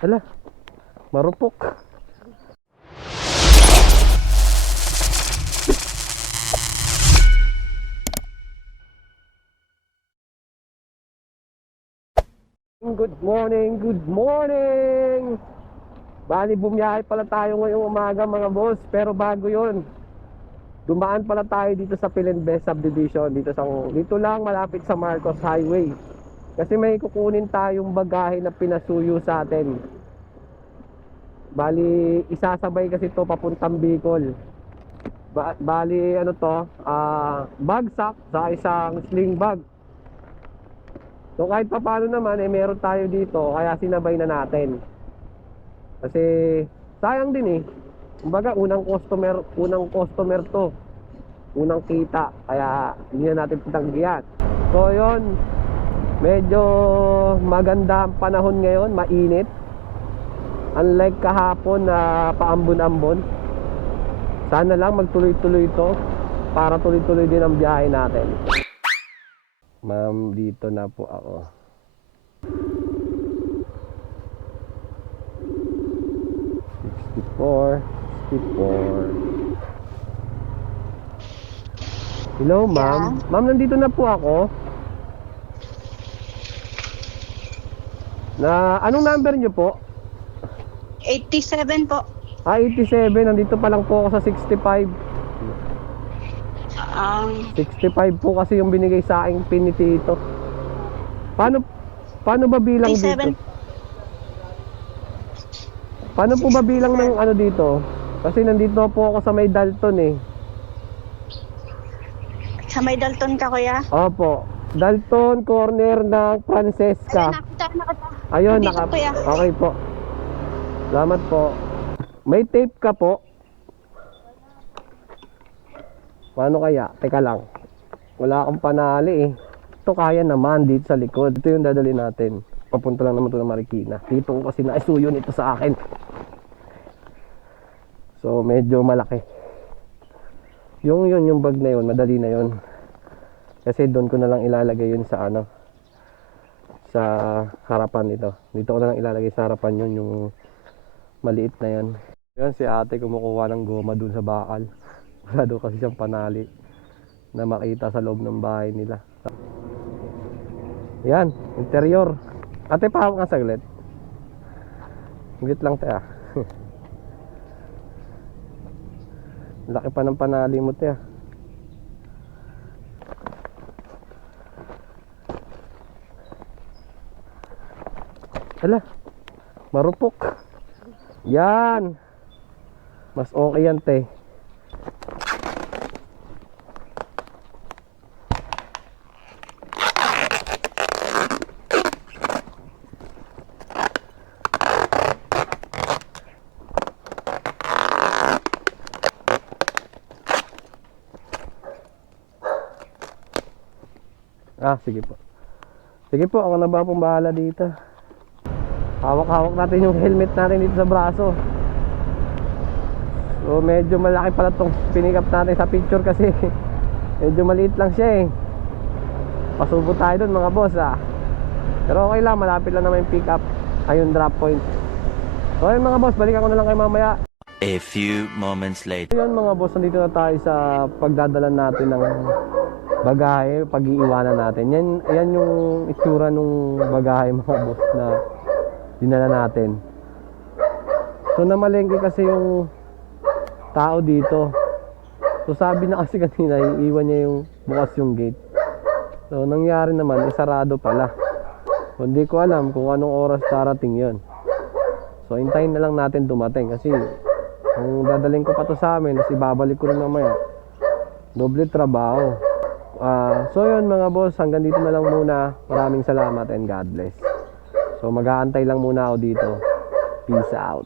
Hala, marupok. Good morning, good morning. Bali bumiyahe pala tayo ngayong umaga mga boss. Pero bago yon, dumaan pala tayo dito sa Pilenbes Subdivision. Dito lang malapit sa Marcos Highway. Kasi may kukunin tayong bagahe na pinasuyo sa atin. Bali isasabay kasi to papuntang Bicol. Bali ano to, bagsak sa isang sling bag. So kahit pa paano naman meron tayo dito, kaya sinabay na natin. Kasi sayang din eh. Kumbaga unang customer to. Unang kita, kaya hindi na natin tanggihan. So yon, medyo maganda ang panahon ngayon, mainit. Unlike kahapon na paambon-ambon. Sana lang magtuloy-tuloy ito para tuloy-tuloy din ang biyahe natin. Ma'am, dito na po ako. Hello, ma'am. Yeah. Ma'am, nandito na po ako. Anong number niyo po? 87 po. 87. Nandito pa lang po ako sa 65. 65 po kasi yung binigay sa aking pin ni Tito. Paano ba bilang 87. dito? Paano po ba bilang ng ano dito? Kasi nandito po ako sa may Dalton eh. Sa may Dalton ka, kuya? Opo. Dalton, corner ng Francesca. Ayun, Dito, kuya. Okay po. Salamat po. May tape ka po? Paano kaya? Teka lang. Wala akong panali eh. Ito kaya naman dito sa likod. Ito yung dadali natin. Papunta lang naman ito ng Marikina. Dito ko kasi naisuyo nito sa akin. So medyo malaki. Yung bag na yun, madali na yun. Kasi doon ko na lang ilalagay yun sa ano, sa harapan nito. Dito ko na lang ilalagay sa harapan yun, yung maliit na yan. Yan si ate kumukuha ng goma doon sa bakal. Wala doon kasi siyang panali na makita sa loob ng bahay nila. Yan, interior. Ate, pahawak nga saglit. Higit lang tayo. Laki pa ng panali mo tayo. Hala, marupok. Yan. Mas okay yan, te. Sige po. Sige po, ako na ba pong bahala dito. Hawak-hawak natin yung helmet natin dito sa braso. So medyo malaki pala itong pinikap natin sa picture kasi medyo maliit lang siya eh. Pasubo tayo dun mga boss Pero okay lang, malapit lang naman yung pick up. Ayun, drop point. So ayun mga boss, balikan ko na lang kayo mamaya. A few moments later. Ayun mga boss, nandito na tayo sa pagdadala natin ng bagahe, pag-iiwanan natin. Yan yung itsura nung bagahe mga boss na dinala natin. So namalengke kasi yung tao dito. So sabi na kasi kanina, iiwan niya yung bukas yung gate. So nangyari naman, isarado pala. So hindi ko alam kung anong oras darating yon. So hintayin na lang natin dumating kasi kung dadaling ko pa to sa amin, kasi babalik ko rin mamaya, doble trabaho. So yun mga boss, hanggang dito na lang muna. Maraming salamat and God bless. So mag-aantay lang muna ako dito. Peace out.